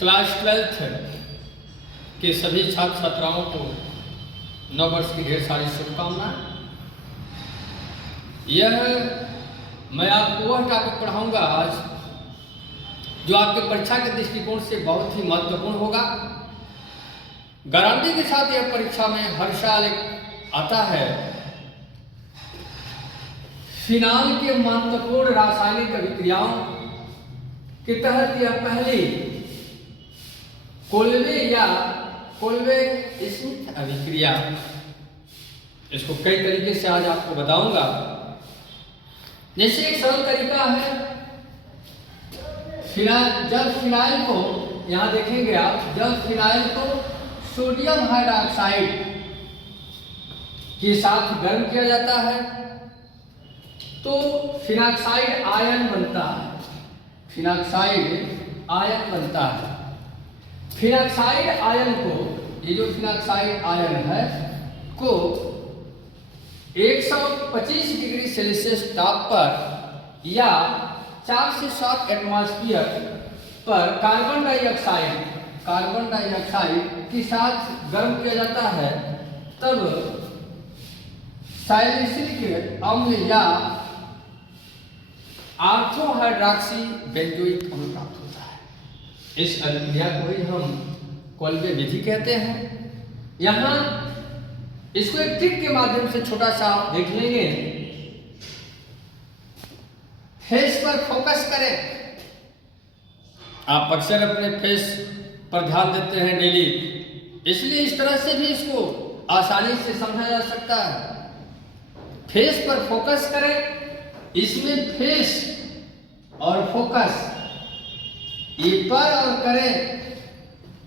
Class 12th के सभी छात्र छात्राओं को नव वर्ष की ढेर सारी शुभकामनाएं। यह मैं आपको वह टॉपिक पढ़ाऊंगा आज जो आपके परीक्षा के दृष्टिकोण से बहुत ही महत्वपूर्ण होगा। गारंटी के साथ यह परीक्षा में हर साल आता है। फिनाल के महत्वपूर्ण रासायनिक अभिक्रियाओं के तहत यह पहली कोल्वे या कोल्वे स्मिथ अभिक्रिया, इसको कई तरीके से आज आपको बताऊंगा। जैसे एक सरल तरीका है, जब फिनाइल को यहां देखेंगे आप, जब फिनाइल को सोडियम हाइड्रोक्साइड के साथ गर्म किया जाता है तो फिनॉक्साइड आयन बनता है। फिनॉक्साइड आयन बनता है। फिनॉक्साइड आयन को, ये जो फिनॉक्साइड आयन है को 125 डिग्री सेल्सियस ताप पर या 4 से 7 एटमॉस्फेयर पर कार्बन डाइऑक्साइड के साथ गर्म किया जाता है, तब सैलिसिलिक अम्ल या ऑर्थोहाइड्रॉक्सी बेंजोइक अम्ल प्राप्त होता है। इस अभिक्रिया को ही हम कोल्वे विधि कहते हैं। यहाँ इसको एक ट्रिक के माध्यम से छोटा सा देख लेंगे। फेस पर फोकस करें। आप अक्सर अपने फेस पर ध्यान देते हैं डेली, इसलिए इस तरह से भी इसको आसानी से समझा जा सकता है। फेस पर फोकस करें। इसमें फेस और फोकस ये पर और करें,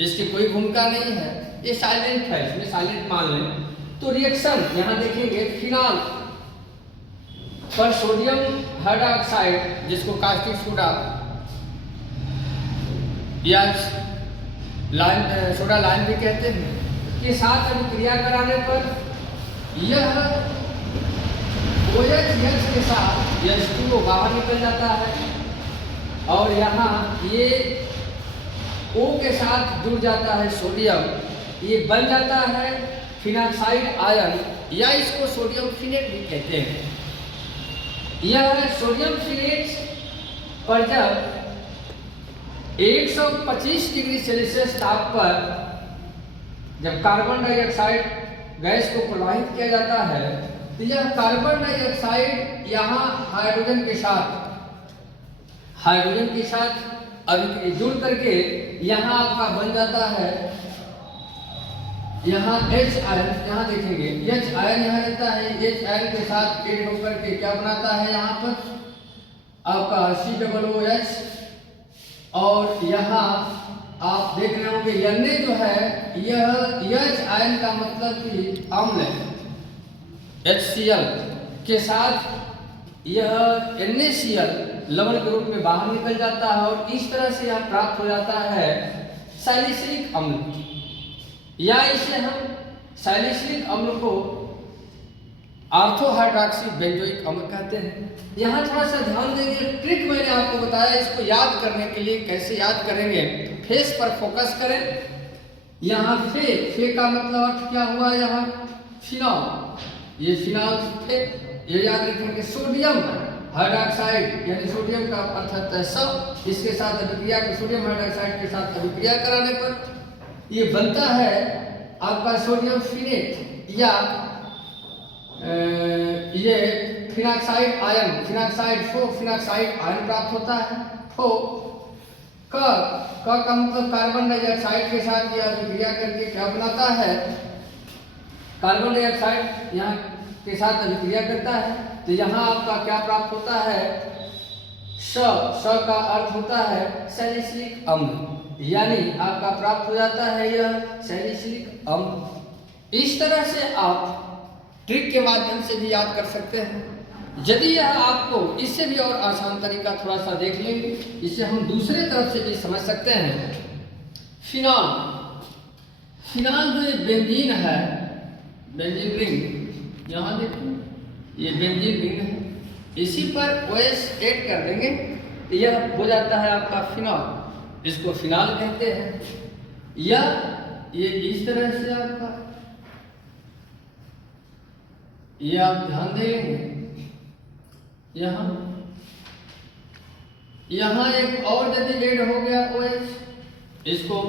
इसकी कोई भूमिका नहीं है, ये साइलेंट है, इसमें साइलेंट मान लें। तो रिएक्शन यहां देखेंगे, फिनाल पर सोडियम हाइड्रोक्साइड, जिसको कास्टिक सोडा या सोडा लाइम भी कहते हैं, के साथ अभिक्रिया कराने पर यह OH के साथ H2O बाहर निकल जाता है और यहाँ ये O के साथ जुड़ जाता है सोडियम, ये बन जाता है फिनॉक्साइड आयन, या इसको सोडियम फिनेट भी कहते हैं। यह सोडियम फिनेट पर जब 125 डिग्री सेल्सियस ताप पर जब कार्बन डाइऑक्साइड गैस को प्रवाहित किया जाता है, तो यह कार्बन डाइऑक्साइड यहाँ हाइड्रोजन के साथ अभिक्रिया जुड़ करके यहाँ आपका बन जाता है, यहाँ H आयन, यहाँ देखेंगे H आयन यहाँ रहता है। H आयन के साथ एड होकर के क्या बनाता है, यहाँ पर आपका COOH, और यहाँ आप देख रहे होंगे Na जो है, यह H आयन का मतलब कि अम्ल है, HCl के साथ यह NaCl लवण के रूप में बाहर निकल जाता है और इस तरह से यह प्राप्त हो जाता है सैलिसिलिक अम्ल, या इसे हम सैलिसिलिक अम्ल को ऑर्थोहाइड्रॉक्सी बेंजोइक अम्ल कहते हैं। यहाँ थोड़ा सा ध्यान देंगे, ट्रिक मैंने आपको बताया, इसको याद करने के लिए कैसे याद करेंगे। फेस पर फोकस करें। यहाँ फे का मतलब अर्थ क्या हुआ, यहाँ फिनॉल, ये फिनॉल थे, ये याद रखेंगे। सोडियम हाइड्रोक्साइड यानी सोडियम का अर्थ होता है सब, इसके साथ अभिक्रिया, सोडियम हाइड्रोक्साइड के साथ अभिक्रिया कराने पर ये बनता है आपका सोडियम फिनेट, या ये फिनॉक्साइड आयन, फिनॉक्साइड आयन प्राप्त होता है। का मतलब कार्बन डाइऑक्साइड के साथ यह अभिक्रिया करके क्या बनाता है, कार्बन डाइऑक्साइड यहाँ के साथ अभिक्रिया करता है, तो यहाँ आपका क्या प्राप्त होता है, स का अर्थ होता है सैलिसिलिक अम्ल, यानी आपका प्राप्त हो जाता है यह सैलिसिलिक अम्ल। इस तरह से आप ट्रिक के माध्यम से भी याद कर सकते हैं। यदि यह आपको इससे भी और आसान तरीका थोड़ा सा देख लेंगे, इसे हम दूसरे तरफ से भी समझ सकते हैं। फिनॉल जो बेंजीन है, बेंजीन रिंग, यहाँ देखो ये बेंजीन रिंग है, इसी पर OH ऐड कर देंगे, यह हो जाता है आपका फिनॉल। इसको फिनाल कहते हैं। या ये इस तरह से आपका, ये आप ध्यान देंगे यहाँ एक और यदि ऐड हो गया OH, इसको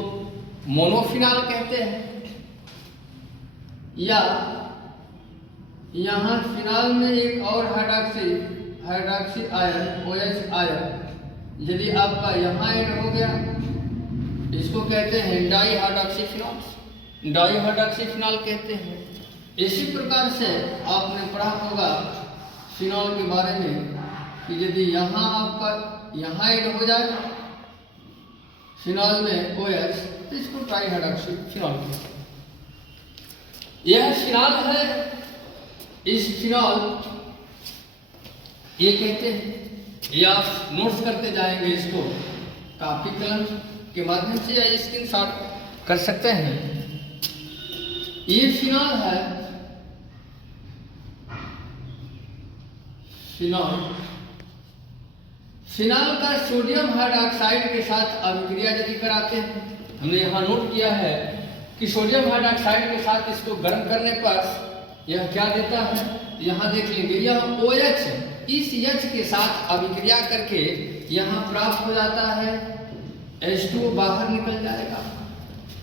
मोनोफिनाल कहते हैं। या यहाँ फिनाल में एक और हाइड्रोक्सी आयन OH आयन यदि आपका यहाँ ऐड हो गया, इसको कहते हैं डाईहाइड्रोक्सी फिनाल कहते हैं। इसी प्रकार से आपने पढ़ा होगा फिनॉल के बारे में कि यदि यहाँ आपका यहाँ ऐड हो जाए फिनॉल में OH, तो इसको ट्राईहाइड्रोक्सी फिनॉल कहते हैं। यह फिनॉल है, इस फिनॉल ये कहते हैं। ये आप नोट्स करते जाएंगे, इसको काफी कलम के माध्यम से या स्क्रीनशॉट कर सकते हैं। ये फिनॉल है, फिनॉल का सोडियम हाइड्रोक्साइड के साथ अभिक्रिया यदि कराते हैं, हमने यहाँ नोट किया है कि सोडियम हाइड्रोक्साइड के साथ इसको गर्म करने पर यह क्या देता है, यहाँ देख लेंगे। यह OH इस H के साथ अभिक्रिया करके यहाँ प्राप्त हो जाता है, H2O बाहर निकल जाएगा।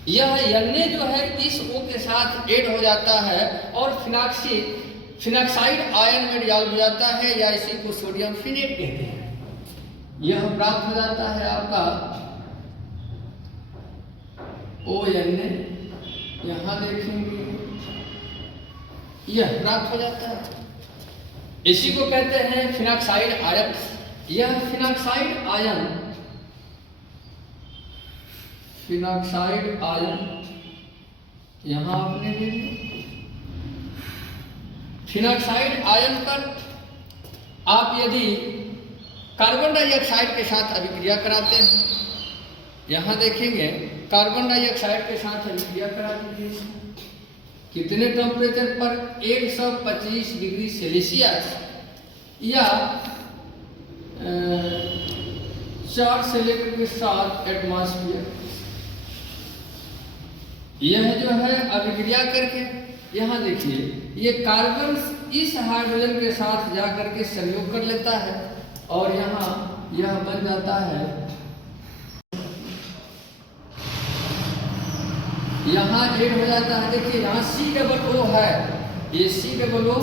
यह Na जो है इस O के साथ ऐड हो जाता है और फिनॉक्साइड आयन में डिसॉल्व हो जाता है, या इसी को सोडियम फिनेट कहते हैं। यह प्राप्त हो जाता है आपका ONA, यहाँ देखेंगे यह प्राप्त हो जाता है। इसी को कहते हैं फिनॉक्साइड आयन। यह फिनॉक्साइड आयन यहाँ आपने ले लिया। फिनॉक्साइड आयन पर आप यदि कार्बन डाइऑक्साइड के साथ अभिक्रिया कराते हैं, यहाँ देखेंगे कार्बन डाइऑक्साइड के साथ अभिक्रिया करा दीजिए। कितने टेम्परेचर पर? 125 डिग्री सेल्सियस या 4 से लेकर के 7 एटमॉस्फेयर। यह जो है अभिक्रिया करके यहाँ देखिए, ये कार्बन इस हाइड्रोजन के साथ जाकर के संयोग कर लेता है और यहाँ यह बन जाता है, यहाँ ऐड हो जाता है। देखिए यहाँ COO है, ये COO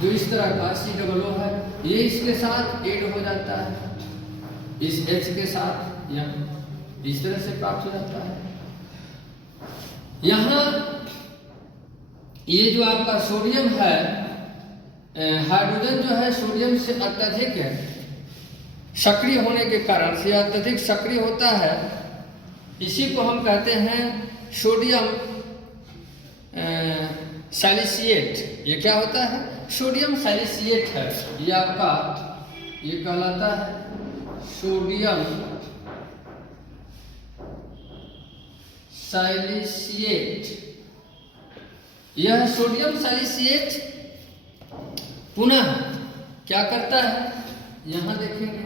जो इस तरह का COO है, ये इसके साथ ऐड हो जाता है, इस H के साथ यहाँ इस तरह से प्राप्त हो जाता है। यहाँ ये जो आपका सोडियम है, हाइड्रोजन जो है सोडियम से अत्यधिक है, सक्रिय होने के कारण से अत्यधिक सक्रिय होता है। इसी को हम कहते हैं सोडियम सैलिसिएट। ये क्या होता है? सोडियम सैलिसिएट है। ये आपका ये कहलाता है सोडियम सैलिसिएट। यह सोडियम सैलिसिएट पुनः क्या करता है, यहाँ देखेंगे,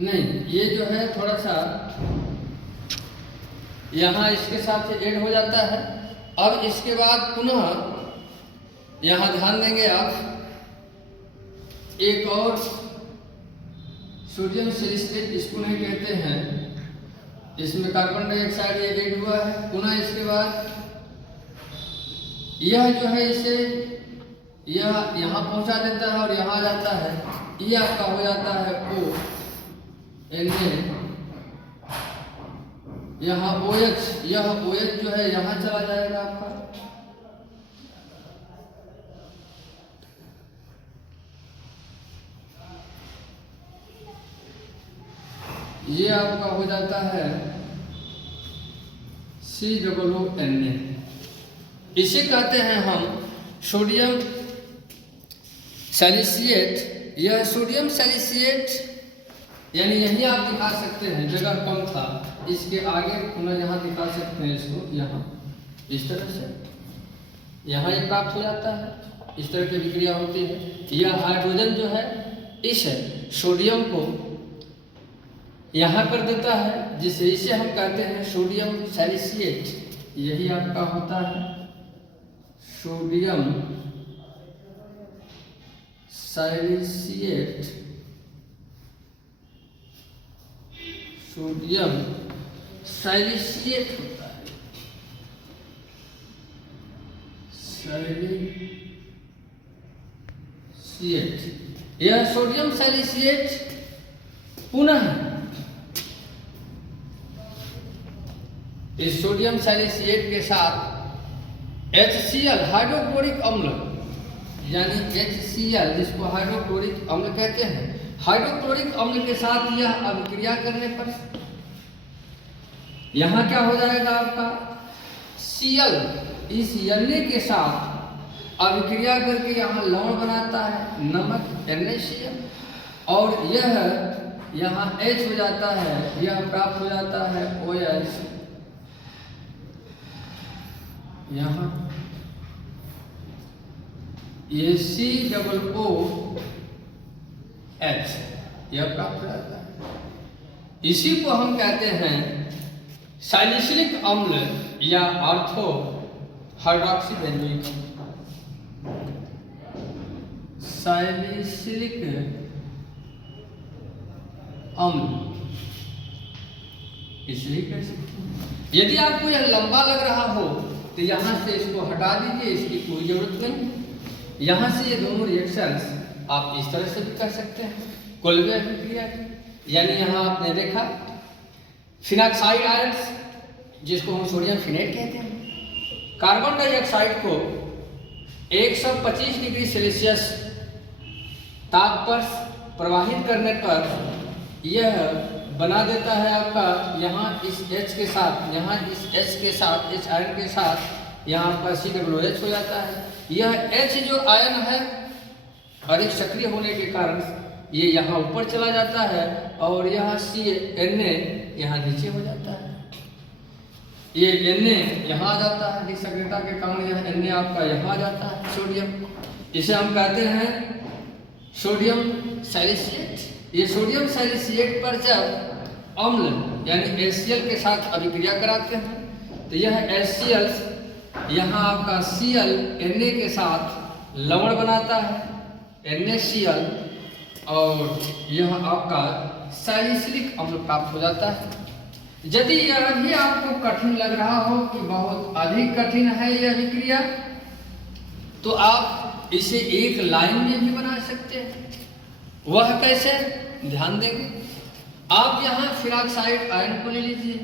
नहीं ये जो है थोड़ा सा यहाँ इसके साथ ऐड हो जाता है। अब इसके बाद पुनः यहाँ ध्यान देंगे आप, एक और सोडियम सैलिसिएट इसको नहीं कहते हैं, इसमें कार्बन डाइऑक्साइड ऐड हुआ है। पुनः इसके बाद यह जो है इसे यह यहाँ पहुंचा देता है और यहाँ जाता है, ये आपका हो जाता है ONA। यहाँ OH, यह OH जो है यहाँ चला जाएगा आपका, ये आपका हो जाता है COONA। इसे कहते हैं हम सोडियम सैलिसिएट। यह सोडियम सैलिसिएट यानी यही आप दिखा सकते हैं, जगह कम था, इसके आगे पुनः यहाँ दिखा सकते हैं इसको, यहाँ इस तरह से यहाँ ये प्राप्त हो जाता है, इस तरह की विक्रिया होती है। यह हाइड्रोजन जो है इस सोडियम को यहाँ कर देता है, जिसे इसे हम कहते हैं सोडियम सैलिसिएट। यही आपका होता है सोडियम सैलिसिएट। सोडियम सैलिसिएट होता है, सैलिसिएट। यह सोडियम सैलिसिएट पुनः इस सोडियम सैलिसिएट के साथ HCl हाइड्रोक्लोरिक अम्ल, यानी HCl जिसको हाइड्रोक्लोरिक अम्ल कहते हैं, हाइड्रोक्लोरिक अम्ल के साथ यह अभिक्रिया करने पर यहाँ क्या हो जाएगा आपका Cl, इस Na के साथ अभिक्रिया करके यहाँ लवण बनाता है नमक NaCl, और यह यहाँ H हो जाता है, यह प्राप्त हो जाता है OH। यहाँ ये COOH यह प्राप्त हो जाता है। इसी को हम कहते हैं सैलिसिलिक अम्ल या ऑर्थो हाइड्रोक्सी बेंजोइक सैलिसिलिक अम्ल, इसलिए कह सकते हैं। यदि आपको यह लंबा लग रहा हो तो यहाँ से इसको हटा दीजिए, इसकी कोई जरूरत नहीं। यहाँ से ये दोनों रिएक्शंस आप इस तरह से भी कर सकते हैं, कोल्बे अभिक्रिया। यानी यहाँ आपने देखा फिनॉक्साइड आयंस, जिसको हम सोडियम फिनेट कहते हैं, कार्बन डाइऑक्साइड को 125 डिग्री सेल्सियस ताप पर प्रवाहित करने पर यह बना देता है आपका, यहाँ इस H के साथ, यहाँ इस H के साथ, H आयन के साथ यहाँ पर COOH हो जाता है। यह H जो आयन है अधिक सक्रिय होने के कारण ये यहाँ ऊपर चला जाता है, और यह Na यहाँ नीचे हो जाता है। ये Na यहाँ आ जाता है, अधिक सक्रियता के कारण यह Na आपका यहाँ आ जाता है सोडियम। इसे हम कहते हैं सोडियम सैलिसिएट। ये सोडियम सैलिसिएट पर जब अम्ल यानी HCl के साथ अभिक्रिया कराते हैं तो यह HCl यहाँ आपका Cl Na के साथ लवण बनाता है NaCl, और यह आपका सैलिसिलिक अम्ल प्राप्त हो जाता है। यदि यह भी आपको कठिन लग रहा हो कि बहुत अधिक कठिन है यह अभिक्रिया, तो आप इसे एक लाइन में भी बना सकते हैं। वह कैसे, ध्यान देंगे। आप यहाँ फिनॉक्साइड आयन को ले लीजिए,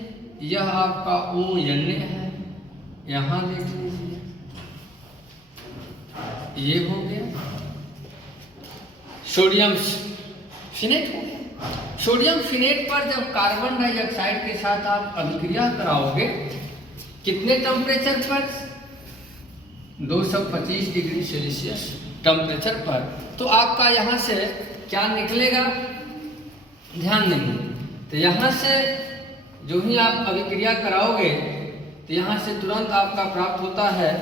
यह आपका ONa है, यहाँ देख लीजिए, ये हो गया सोडियम फिनेट हो गया। सोडियम फिनेट पर जब कार्बन डाइऑक्साइड के साथ आप अभिक्रिया कराओगे, कितने टेम्परेचर पर, 225 डिग्री सेल्सियस टेम्परेचर पर, तो आपका यहाँ से क्या निकलेगा, ध्यान देंगे। तो यहाँ से जो ही आप अभिक्रिया कराओगे तो यहाँ से तुरंत आपका प्राप्त होता है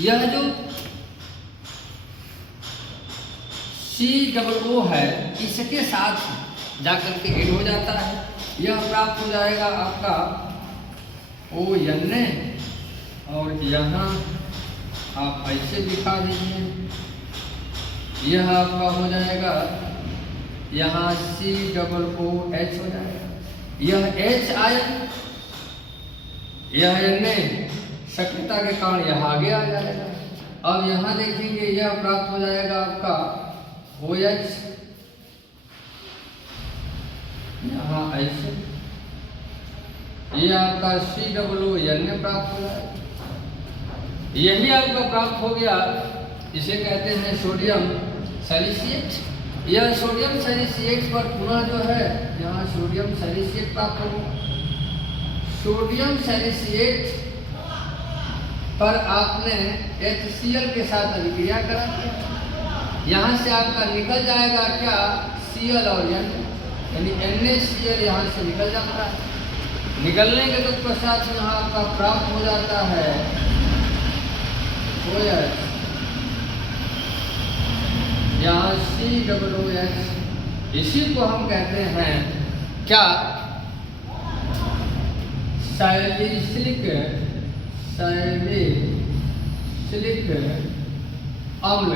यह जो COO है, इसके साथ जाकर के ऐड हो जाता है, यह प्राप्त हो जाएगा आपका ONa, और यहाँ आप ऐसे दिखा दीजिए, यह आपका हो जाएगा यहाँ COOH हो जाएगा। यह H आयन, यह Na सक्रियता के कारण यह आगे आ जाएगा। अब यहाँ देखेंगे यह प्राप्त हो जाएगा आपका OH, यहाँ ऐसे, ये आपका COON प्राप्त हो जाएगा। यही आपका प्राप्त हो गया, इसे कहते हैं सोडियम सैलिसिएट। यह सोडियम सैलिसिएट पर पुनः जो है यहाँ सोडियम सैलिसिएट प्राप्त होगा। सोडियम सैलिसिएट पर आपने HCl के साथ अभिक्रिया करा दिया, यहाँ से आपका निकल जाएगा क्या, Cl और N, यानी NaCl यहाँ से निकल जाता है। निकलने के तो पश्चात यहाँ आपका प्राप्त हो जाता है OH। यहाँ COOH, इसी को हम कहते हैं क्या, सैलिसिलिक अम्ल।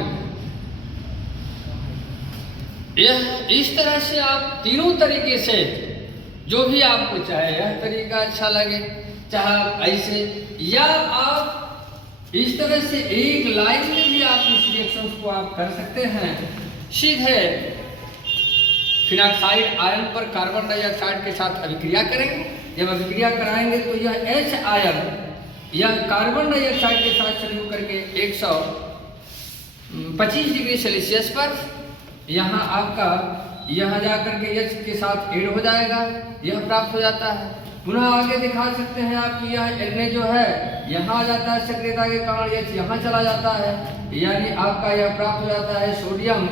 यह इस तरह से आप तीनों तरीके से, जो भी आपको चाहे यह तरीका अच्छा लगे, चाहे आप ऐसे या आप इस तरह से एक लाइन में भी आप इस रिएक्शन को आप कर सकते हैं। सीधे फिनाक्साइड आयन पर कार्बन डाइऑक्साइड के साथ अभिक्रिया करेंगे। जब अभिक्रिया कराएंगे तो यह H आयन यह कार्बन डाइऑक्साइड के साथ संयोग करके 125 डिग्री सेल्सियस पर यहाँ आपका यह जाकर के H के साथ ऐड हो जाएगा, यह प्राप्त हो जाता है। पुनः आगे दिखा सकते हैं आपकी यह Na जो है यहाँ आ जाता है, सक्रियता के कारण H यहाँ चला जाता है, यानी आपका यह प्राप्त हो जाता है सोडियम।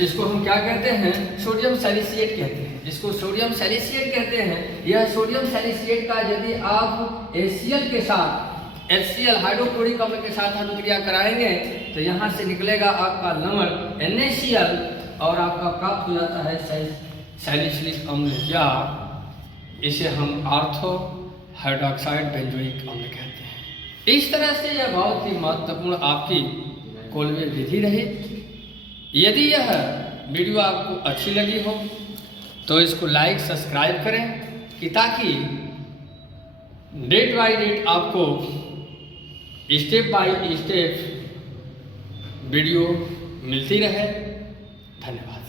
इसको हम क्या कहते हैं, सोडियम सैलिसिएट कहते हैं, इसको सोडियम सैलिसिएट कहते हैं। यह सोडियम सैलिसिएट का यदि आप HCl के साथ HCl हाइड्रोक्लोरिक अम्ल के साथ अभिक्रिया कराएंगे तो यहाँ से निकलेगा आपका लवण NaCl और आपका प्राप्त हो जाता है सैलिसिलिक अम्ल, या इसे हम आर्थो हाइड्रोक्साइड बेंजोइक अम्ल कहते हैं। इस तरह से यह बहुत ही महत्वपूर्ण आपकी कोलवे विधि रही। यदि यह वीडियो आपको अच्छी लगी हो तो इसको लाइक सब्सक्राइब करें कि ताकि डेट बाय डेट आपको स्टेप बाय स्टेप वीडियो मिलती रहे। धन्यवाद।